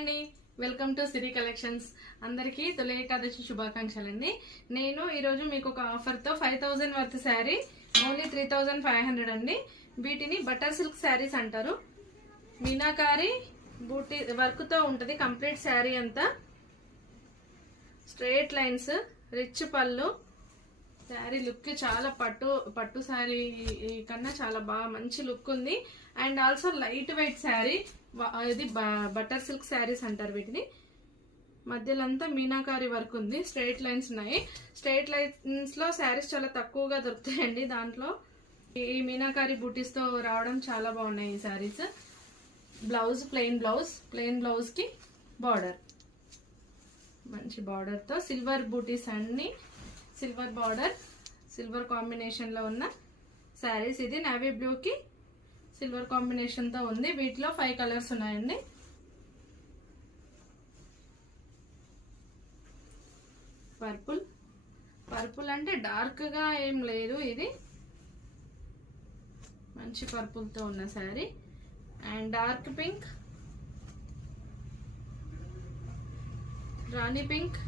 అండి, welcome to Siri collections. అందరికీ తొలి ఏకాదశి శుభాకాంక్షలండి. నేను ఈరోజు మీకు ఒక ఆఫర్తో 5000 వర్త్ శారీ ఓన్లీ 3500 అండి. వీటిని బటర్ సిల్క్ శారీస్ అంటారు. మీనాకారి బూటీ వర్క్తో ఉంటుంది కంప్లీట్ శారీ అంతా. స్ట్రైట్ లైన్స్, రిచ్ పళ్ళు. శారీ లుక్ చాలా పట్టు శారీ కన్నా చాలా బాగా మంచి లుక్ ఉంది. And also light weight sari. ఇది బటర్ సిల్క్ శారీస్ అంటారు వీటిని. మధ్యలో అంతా మీనాకారి వర్క్ ఉంది. స్ట్రైట్ లైన్స్ ఉన్నాయి. స్ట్రైట్ లైన్స్ లో శారీస్ చాలా తక్కువగా దొరుకుతాయండి. దాంట్లో ఈ మీనాకారి బూటీస్ తో రావడం చాలా బాగున్నాయి ఈ శారీస్. బ్లౌజ్ ప్లెయిన్ బ్లౌజ్ కి బార్డర్, మంచి బార్డర్ తో సిల్వర్ బూటీస్ అన్ని సిల్వర్ బార్డర్, సిల్వర్ కాంబినేషన్ లో ఉన్న శారీస్. ఇది నేవీ బ్లూ కి సిల్వర్ కాంబినేషన్ తో ఉంది. వీటిలో 5 కలర్స్ ఉన్నాయండి. పర్పుల్ అంటే డార్క్ గా ఏం లేదు, ఇది మంచి పర్పుల్ తో ఉన్న sari. And dark pink, Rani pink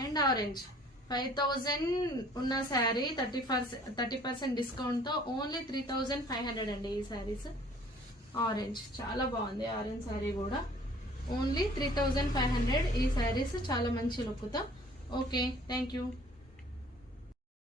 and orange. 5000 ఉన్న శారీ 30% డిస్కౌంట్ తో ఓన్లీ 3500 అండి ఈ శారీస్. ఆరెంజ్ చాలా బాగుంది. ఆరెంజ్ శారీ కూడా ఓన్లీ 3500. ఈ శారీస్ చాలా మంచి లుక్ తో. Okay, thank you.